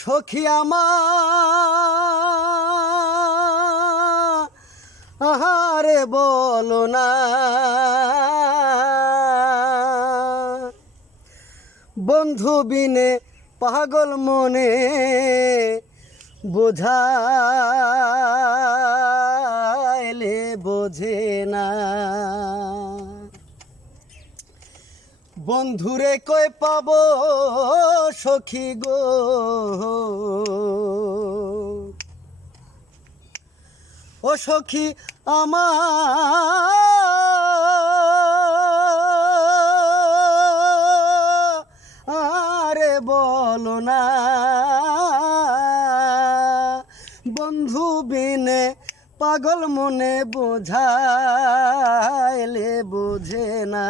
সখী আমার আহারে বলো না, বন্ধু বিনে পাগল মনে বোঝাইলে বোঝে না। বন্ধুরে কই পাবো সখী গো, ও সখী আরে বলো না, বন্ধু বিনে পাগল মনে বোঝাইলে বোঝে না।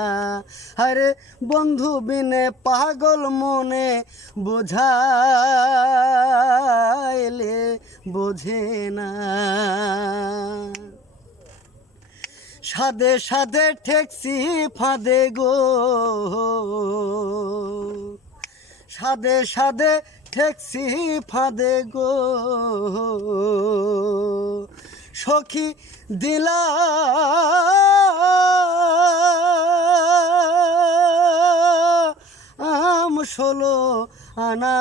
আরে বন্ধু বিনে পাগল মনে বোঝাইলে বোঝে না। সাদে সাদে ঠেকছি ফাঁদে গো, সাদে সাদে ঠেকছি ফাঁদে গো, সখী দিলা ষোলো আনা,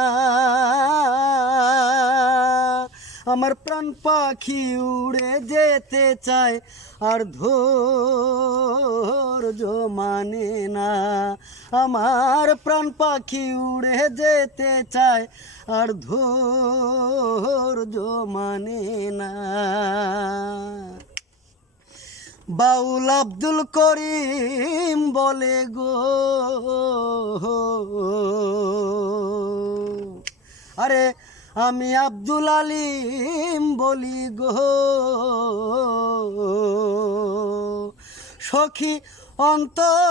আমার প্রাণ পাখি উড়ে যেতে চায় আর ধৈর্য মানে না। আমার প্রাণ পাখি উড়ে যেতে চায় আর ধৈর্য মানে না। বাউল আব্দুল করিম বলে গো, আরে আমি আব্দুল আলিম বলি গো, সখী অন্তরের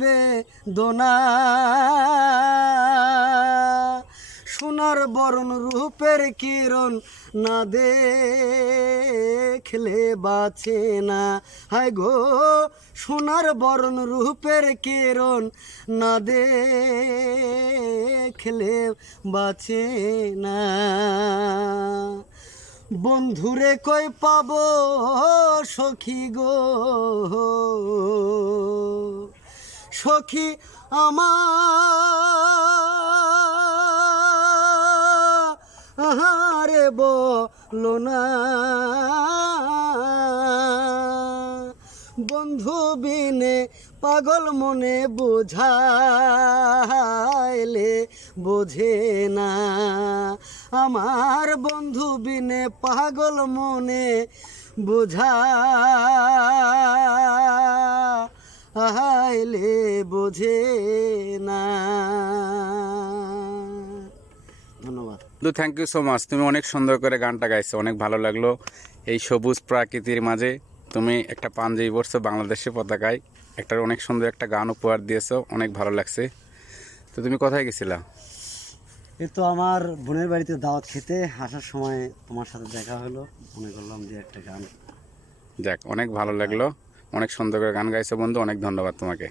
বেদনা, সোনার বরণ রূপের কিরণ না দেখলে বাঁচে না। হায় গো সোনার বরণ রূপের কিরণ না দেখলে বাঁচে না। বন্ধুরে কই পাবো সখী গো, সখী আহারে বলো না, বন্ধু বিনে পাগল মনে বোঝাইলে বোঝে না। আমার বন্ধু বিনে পাগল মনে বোঝাইলে বোঝে না। ধন্যবাদ। Thank you so much. তুমি অনেক সুন্দর করে গানটা গাইছো, অনেক ভালো লাগলো। এই সবুজ প্রকৃতির মাঝে তুমি একটা পাঞ্জাবি পরছো বাংলাদেশের পতাকায়, একটা অনেক সুন্দর একটা গান উপহার দিয়েছো, অনেক ভালো লাগছে। তো তুমি কোথায় গেছিলা? এই তো আমার বোনের বাড়িতে দাওয়াত খেতে আসার সময় তোমার সাথে দেখা হলো, মনে করলাম যে একটা গান। যাক, অনেক ভালো লাগলো, অনেক সুন্দর করে গান গাইছো বন্ধু, অনেক ধন্যবাদ তোমাকে।